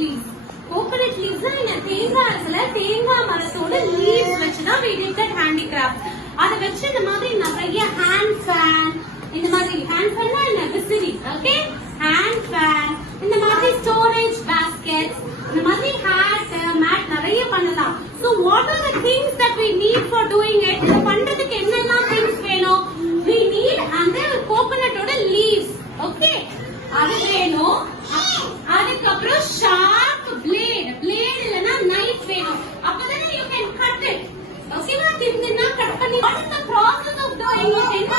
leaves. Coconut leaves in a தேங்காய் மரத்தோட leaves வச்சுதான் we did that handicraft. அத வச்சு இந்த மாதிரி நிறைய hand fan, இந்த மாதிரி hand fan என்ன விசிறி, okay? Hand fan, இந்த மாதிரி storage baskets, இந்த மாதிரி hat, mat நிறைய பண்ணலாம். So what are the things that we need for doing it? இத பண்றதுக்கு என்னெல்லாம் things வேணும்? We need அந்த coconut ஓட leaves, okay? அது வேணும். அதுக்கு அப்புறம் sharp blade இல்லனா knife வேணும். அப்பதான் you can cut it. Okay வா? தின்னா கட் பண்ணி. What is the process of doing it?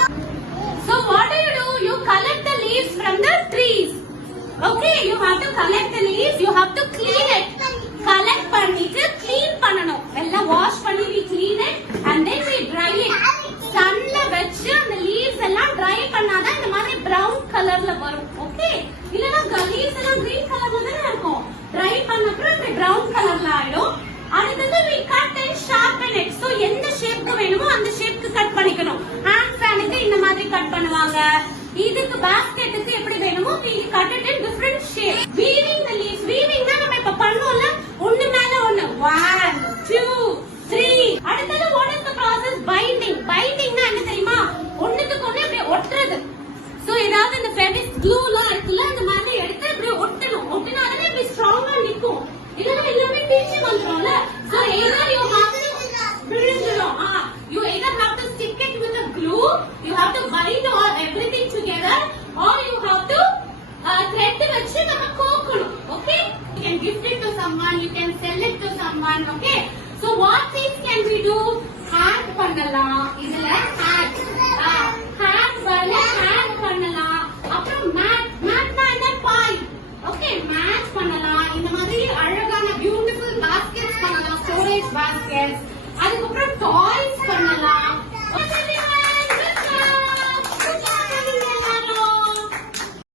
So what do? You collect the leaves from the trees. Okay, you have to collect the leaves. You have to clean it. Collect பண்ணிட்டு clean பண்ணனும். எல்லாம் wash பண்ணி we clean it and then we dry it. sunல வச்சு அந்த leaves எல்லாம் dry பண்ணாதான் இந்த மாதிரி brown கலர்ல வரும். Okay? இல்லனா leaves எல்லாம் green கலர்ல தான இருக்கும். dry பண்ண அப்புறம் அது brown கலர்ல ஆயிடும். அடுத்து we cut and sharpen it. So எந்த ஷேப்க்கு வேணுமோ அந்த ஷேப்க்கு கட் பண்ணிக்கணும். hand fanக்கு இந்த மாதிரி கட் பண்ணுவாங்க. இதுக்கு பாஸ்கெட்டுக்கு எப்படி வேணுமோ we cut it in different shapes. Weaving the leaves. Weaving தான் நம்ம இப்ப பண்ணோம்ல ஒண்ணு மேல ஒண்ணு. 1 2 3. அடுத்து what is the process? Binding. Binding னா என்ன தெரியுமா? ஒண்ணுக்கு ஒண்ணு அப்படியே ஒட்டுறது. So ஏதாவது இந்த ஃபெவிஸ் க்ளூலாம் இருக்குல்ல அந்த மாதிரி எடுத்து அப்படியே ஒட்டணும். ஒட்டினாலே அப்படியே ஸ்ட்ராங்கா நிக்கும். இல்லனா எல்லாமே பிரிச்சு வந்துரும்ல. So either you have to விழுந்துரும். You either have to stick it with a glue, you have to bind all everything together, or you have to thread வச்சு நம்ம கோக்கணும். Okay? You can gift it to someone, you can sell it to someone. Okay? So what things can we do? Hat பண்ணலாம். இதுல hat. hat பண்ணலாம். அப்புறம் mat னா என்ன பாய். Okay, mat பண்ணலாம். இந்த மாதிரி அழகான beautiful baskets பண்ணலாம். storage baskets. அதுக்கு அப்புறம் toys பண்ணலாம்.